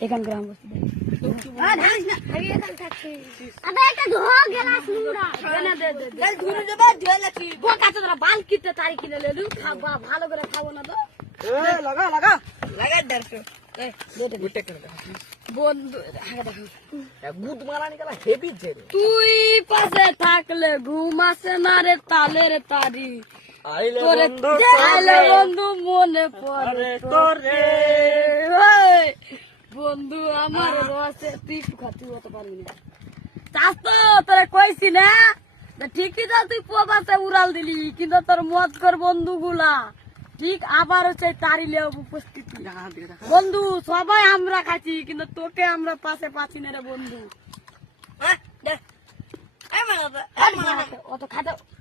এখান গ্রাম বস্তি ভালো করে খাবো না তো বন্ধু তুই পাশে থাকলে ঘুম আসে না রে তালের তারি বন্ধু মনে পড়ে তোরে বন্ধু আমার রসে তুই খাতি হতে পারবি না চাষ তো তোরা কইছি না ঠিকই তো তুই পোবাসে উড়াল দিলি কিন্তু তোর মত কর বন্ধু গুলা ঠিক আবার হচ্ছে তারিলে উপস্থিতি বন্ধু সবাই আমরা খাচ্ছি কিন্তু তোকে আমরা পাশে পাচ্ছি না রে বন্ধু অত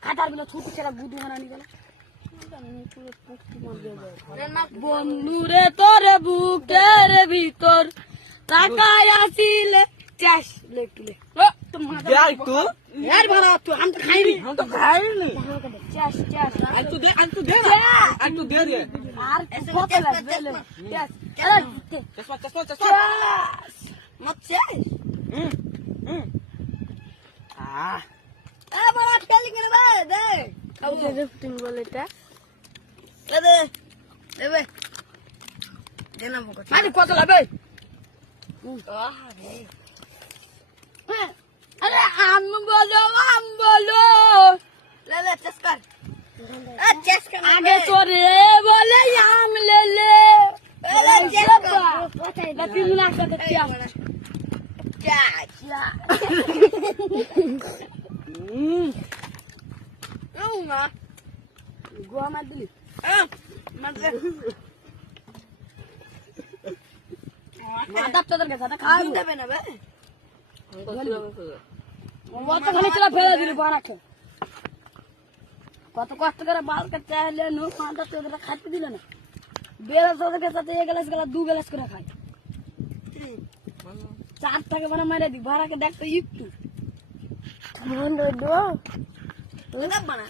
খাটার গুলো ছুটি ছেড়া গুদু বানানি গেল বন্ধু রে তোরে বুকের ভিতর তাকায় আসিলে চাষ একটু তুমি বলে কত লাগবে अरे आम बोलो आगे तो रे बोले आम ले ले तीन लाख का क्या गोवा मत दिली माता चोदर के साथ खा देबे ना बे কত খালি চলা ফেলে দিলি বাড়াকে কত কষ্ট করে বাল কে চাইলে নো মাথা চোদরা খাইতে দিল না বেলা চোদরকে সাথে এক গ্লাস গলা দু গ্লাস করে খায় চার টাকা মানে মেরে দি বাড়াকে দেখতে একটু বন্ধ দো তুই না বানা